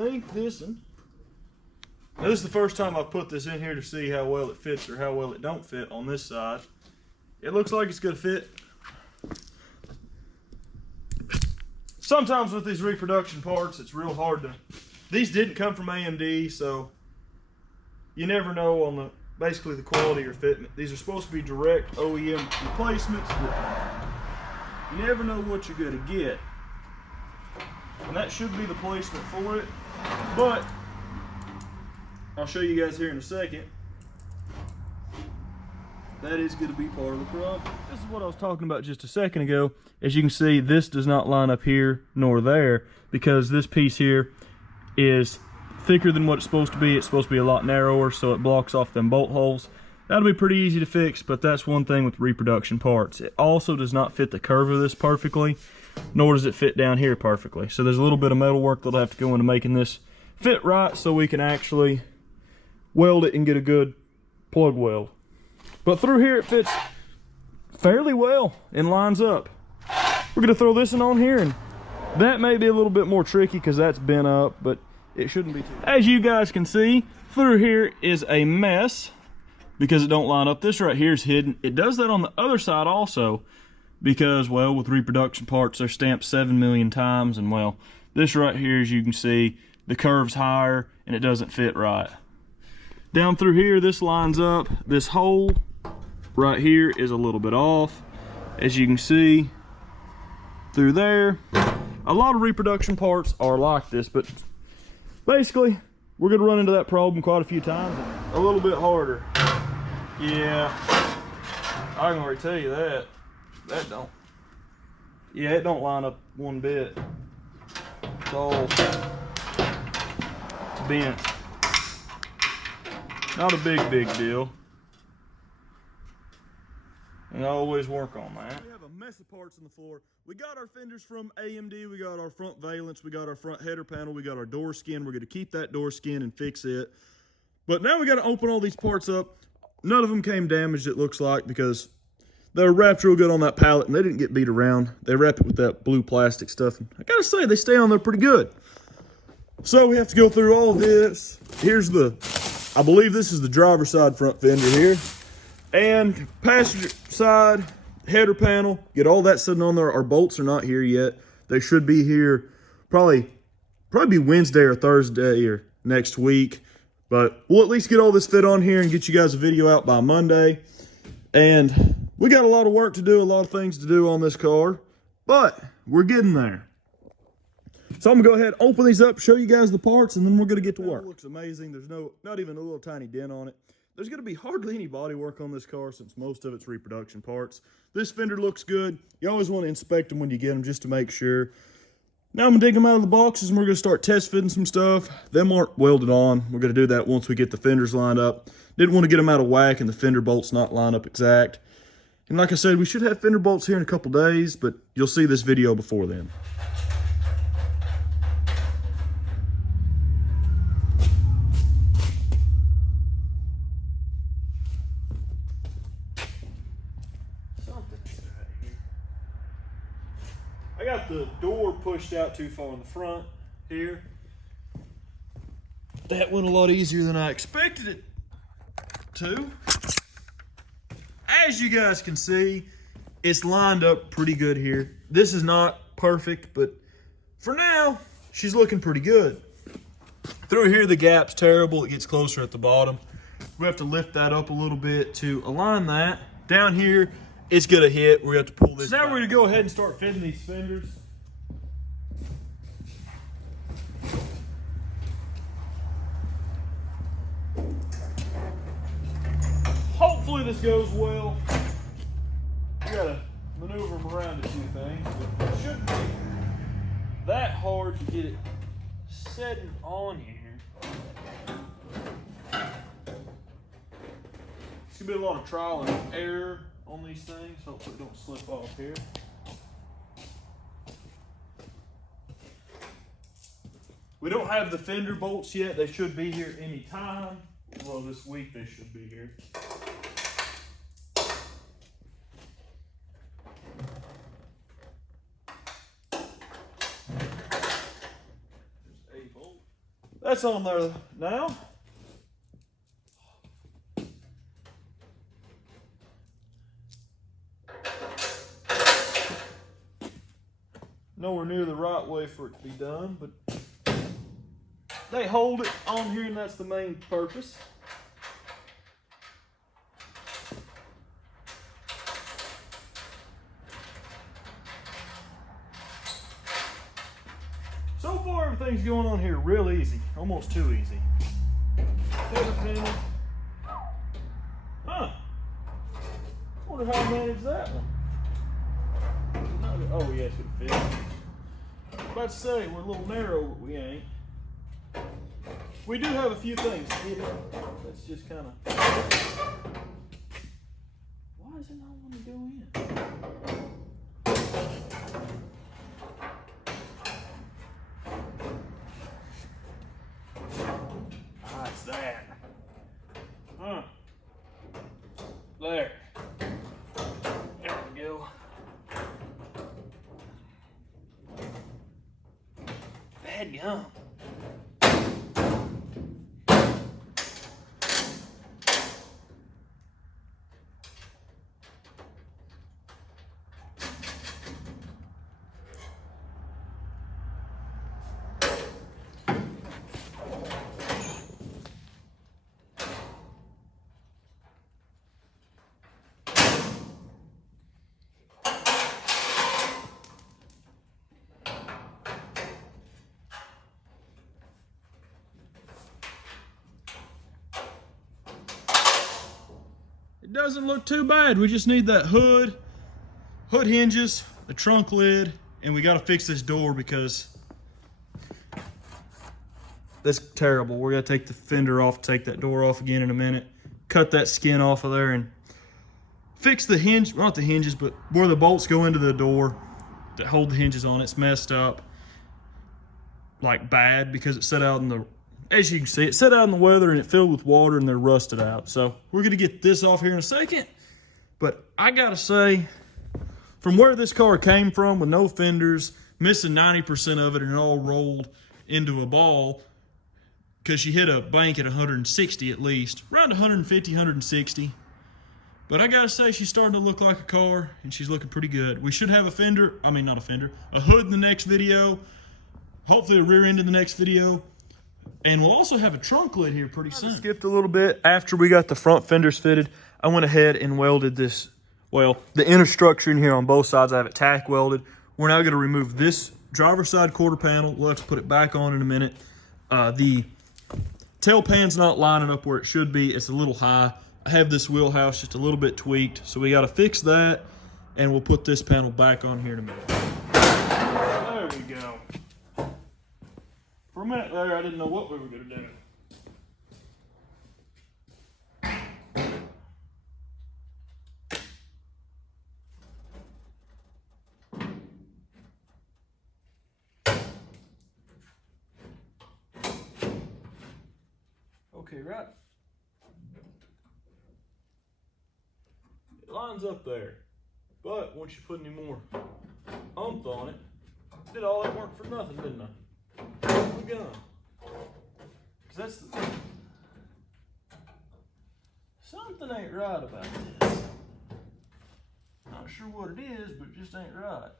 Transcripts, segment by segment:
think this one. Now, this is the first time I've put this in here to see how well it fits or how well it don't fit on this side. It looks like it's gonna fit. Sometimes with these reproduction parts, it's real hard to, these didn't come from AMD, so you never know on the, basically the quality or fitment. These are supposed to be direct OEM replacements, but you never know what you're gonna get. And that should be the placement for it, but I'll show you guys here in a second. That is going to be part of the problem. This is what I was talking about just a second ago. As you can see, this does not line up here nor there because this piece here is thicker than what it's supposed to be. It's supposed to be a lot narrower, so it blocks off them bolt holes. That'll be pretty easy to fix, but that's one thing with reproduction parts. It also does not fit the curve of this perfectly, nor does it fit down here perfectly. So there's a little bit of metal work that'll have to go into making this fit right so we can actually weld it and get a good plug weld. But through here it fits fairly well and lines up. We're gonna throw this one on here, and that may be a little bit more tricky because that's bent up, but it shouldn't be too bad. As you guys can see, through here is a mess because it don't line up. This right here is hidden. It does that on the other side also because, well, with reproduction parts, they're stamped 7 million times, and well, this right here, as you can see, the curve's higher and it doesn't fit right. Down through here, this lines up. This hole right here is a little bit off. As you can see, through there, a lot of reproduction parts are like this, but basically, we're gonna run into that problem quite a few times. A little bit harder. Yeah, I can already tell you that. That don't. Yeah, it don't line up one bit. It's all bent. Not a big deal. And I always work on that. We have a mess of parts on the floor. We got our fenders from AMD, we got our front valence, we got our front header panel, we got our door skin. We're gonna keep that door skin and fix it. But now we gotta open all these parts up. None of them came damaged, it looks like, because they were wrapped real good on that pallet and they didn't get beat around. They wrapped it with that blue plastic stuff. And I gotta say, they stay on there pretty good. So we have to go through all this. Here's the, I believe this is the driver's side front fender here. And passenger side header panel, get all that sitting on there. Our bolts are not here yet. They should be here probably be Wednesday or Thursday or next week. But we'll at least get all this fit on here and get you guys a video out by Monday. And we got a lot of work to do, a lot of things to do on this car, but we're getting there. So I'm gonna go ahead, open these up, show you guys the parts, and then we're gonna get to work. It looks amazing. There's not even a little tiny dent on it. There's gonna be hardly any body work on this car since most of it's reproduction parts. This fender looks good. You always want to inspect them when you get them just to make sure. Now I'm gonna dig them out of the boxes and we're gonna start test fitting some stuff. Them aren't welded on. We're gonna do that once we get the fenders lined up. Didn't want to get them out of whack and the fender bolts not line up exact. And like I said, we should have fender bolts here in a couple days, but you'll see this video before then. I got the door pushed out too far in the front here. That went a lot easier than I expected it to. As you guys can see, it's lined up pretty good here. This is not perfect, but for now, she's looking pretty good. Through here, the gap's terrible. It gets closer at the bottom. We have to lift that up a little bit to align that. Down here, it's gonna hit. We're gonna have to pull this. So now we're gonna go ahead and start fitting these fenders. Hopefully this goes well. We gotta maneuver them around a few things, but it shouldn't be that hard to get it setting on here. It's gonna be a lot of trial and error on these things. Hopefully it don't slip off here. We don't have the fender bolts yet. They should be here any time. Well, this week they should be here. There's a bolt. That's on there now. Nowhere near the right way for it to be done, but they hold it on here, and that's the main purpose. So far, everything's going on here real easy, almost too easy. Quarter panel. Huh. Wonder how I managed that one. Oh yes, it fits. About to say we're a little narrow, but we ain't. We do have a few things hidden. Let's just kind of. Why does it not want to go in? Ah, it's that. Huh. There. There we go. Bad gum. It doesn't look too bad. We just need that hood hinges, the trunk lid, and we got to fix this door because that's terrible. We're going to take the fender off, take that door off again in a minute, cut that skin off of there, and fix the hinge, not the hinges, but where the bolts go into the door that hold the hinges on. It's messed up, like bad, because it set out in the, as you can see, it set out in the weather and it filled with water and they're rusted out. So we're gonna get this off here in a second. But I gotta say, from where this car came from with no fenders, missing 90% of it and it all rolled into a ball, because she hit a bank at 160 at least, around 150, 160. But I gotta say, she's starting to look like a car and she's looking pretty good. We should have a fender, I mean not a fender, a hood in the next video. Hopefully a rear end in the next video. And we'll also have a trunk lid here pretty soon. I skipped a little bit. After we got the front fenders fitted, I went ahead and welded this, well, the inner structure in here on both sides. I have it tack welded. We're now going to remove this driver's side quarter panel. We'll have to put it back on in a minute. The tail pan's not lining up where it should be. It's a little high. I have this wheelhouse just a little bit tweaked, so we got to fix that, and we'll put this panel back on here in a minute. There we go. For a minute there, I didn't know what we were going to do. Okay, right? It lines up there, but once you put any more oomph on it, did all that work for nothing, didn't I? We're gone. Cause that's the thing. Something ain't right about this. Not sure what it is, but it just ain't right.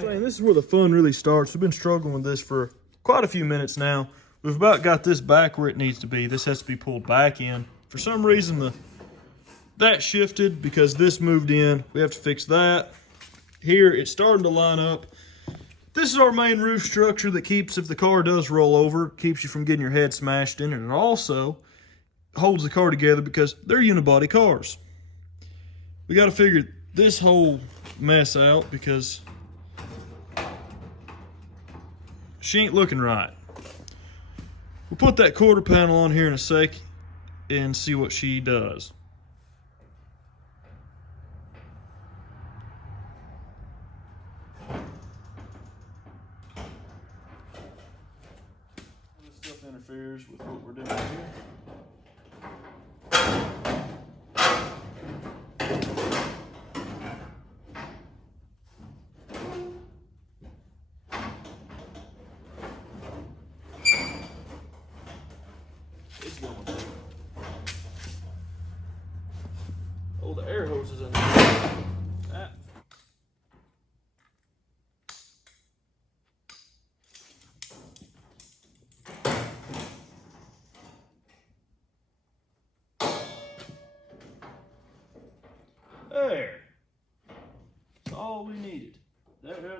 Saying this is where the fun really starts. We've been struggling with this for quite a few minutes now. We've about got this back where it needs to be. This has to be pulled back in. For some reason, that shifted because this moved in. We have to fix that. Here, it's starting to line up. This is our main roof structure that keeps, if the car does roll over, keeps you from getting your head smashed in it. And it also holds the car together because they're unibody cars. We got to figure this whole mess out because she ain't looking right. We'll put that quarter panel on here in a sec and see what she does. This stuff interferes with what we're doing here.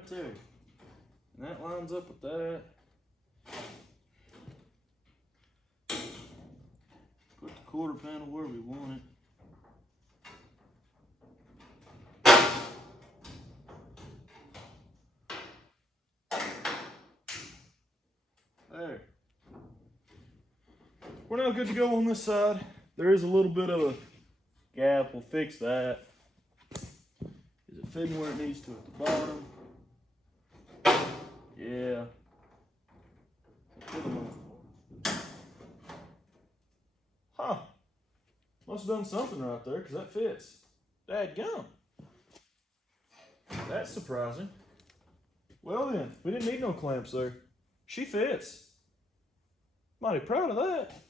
there. And that lines up with that. Put the quarter panel where we want it. There. We're now good to go on this side. There is a little bit of a gap. We'll fix that. Is it fitting where it needs to at the bottom? Yeah. For the most part. Huh. Must have done something right there because that fits. Dadgum. That's surprising. Well then, we didn't need no clamps there. She fits. Mighty proud of that.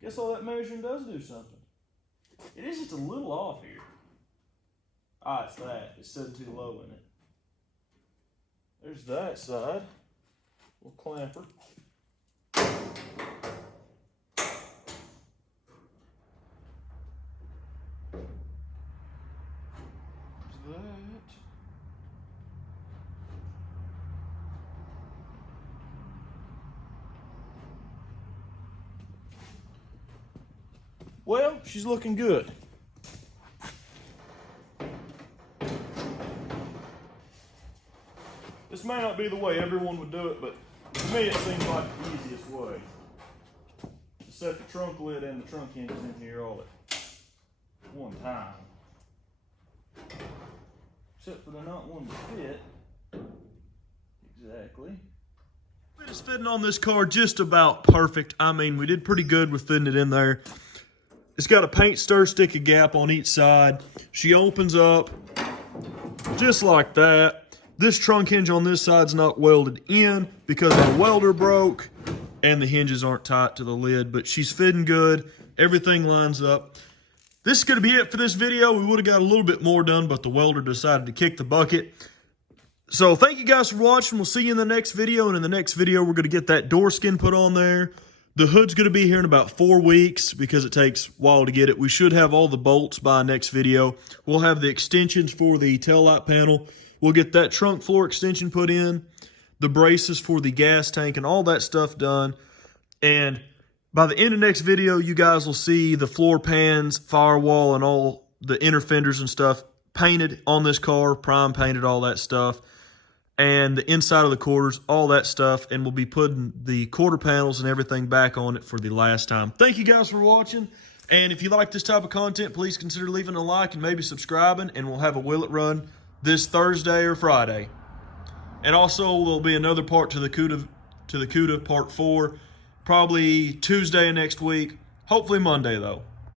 Guess all that measuring does do something. It is just a little off here. Ah, it's that. It's sitting too low in it. There's that side. Little clamper. There's that. Well, she's looking good. This may not be the way everyone would do it, but to me it seems like the easiest way. To set the trunk lid and the trunk hinges in here all at one time. Except for they're not one to fit. Exactly. It is fitting on this car just about perfect. I mean, we did pretty good with fitting it in there. It's got a paint stir sticky gap on each side. She opens up just like that. This trunk hinge on this side's not welded in because the welder broke and the hinges aren't tight to the lid, but she's fitting good. Everything lines up. This is going to be it for this video. We would have got a little bit more done, but the welder decided to kick the bucket. So thank you guys for watching. We'll see you in the next video, and in the next video, we're going to get that door skin put on there. The hood's going to be here in about 4 weeks because it takes a while to get it. We should have all the bolts by next video. We'll have the extensions for the taillight panel. We'll get that trunk floor extension put in, the braces for the gas tank, and all that stuff done. And by the end of next video, you guys will see the floor pans, firewall, and all the inner fenders and stuff painted on this car, prime painted, all that stuff. And the inside of the quarters, all that stuff, and we'll be putting the quarter panels and everything back on it for the last time. Thank you guys for watching, and if you like this type of content, please consider leaving a like and maybe subscribing, and we'll have a Will It Run this Thursday or Friday. And also, there'll be another part to the cuda part 4, probably Tuesday of next week, hopefully Monday though.